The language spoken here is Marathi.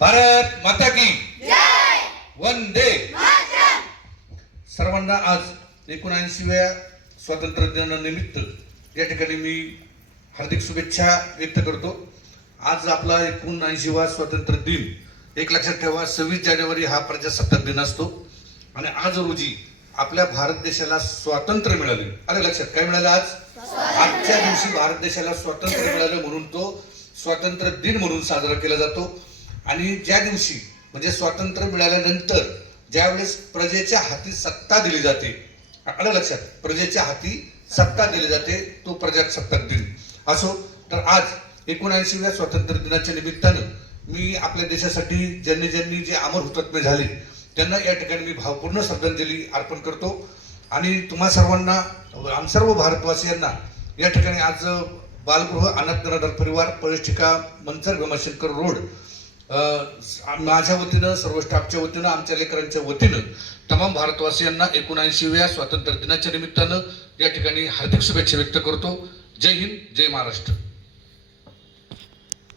भारत माता की वंदे सर्वांना आज एकोणऐंशीव्या स्वातंत्र्य दिनानिमित्त या ठिकाणी मी हार्दिक शुभेच्छा व्यक्त करतो. आज आपला एकोणऐंशीवा स्वातंत्र्य दिन एक लक्षात ठेवा सव्वीस जानेवारी हा प्रजासत्ताक दिन असतो. आणि आज रोजी आपल्या भारत देशाला स्वातंत्र्य मिळाले. अरे लक्षात काय मिळालं आज? आजच्या दिवशी भारत देशाला स्वातंत्र्य मिळालं म्हणून तो स्वातंत्र्य दिन म्हणून साजरा केला जातो. आणि ज्या दिवशी म्हणजे स्वातंत्र्य मिळाल्यानंतर ज्यावेळेस प्रजेच्या हाती सत्ता दिली जाते आलं लक्षात प्रजेच्या हाती सत्ता दिली जाते तो प्रजासत्ताक दिन. असो तर आज एकोणऐंशीव्या स्वातंत्र्य दिनाच्या निमित्तानं मी आपल्या देशासाठी ज्यांनी ज्यांनी जे अमर हुतात्मे झाले त्यांना या ठिकाणी मी भावपूर्ण श्रद्धांजली अर्पण करतो. आणि तुम्हा सर्वांना आम सर्व भारतवासियांना या ठिकाणी आज बालगृह अनाथ निराधार परिवार पळशिका मंचर भीमाशंकर रोड माझ्या वतीनं सर्व स्टाफच्या वतीनं आमच्या लेकरांच्या वतीनं तमाम भारतवासियांना एकोणऐंशीव्या स्वातंत्र्य दिनाच्या निमित्तानं या ठिकाणी हार्दिक शुभेच्छा व्यक्त करतो. जय हिंद जय महाराष्ट्र.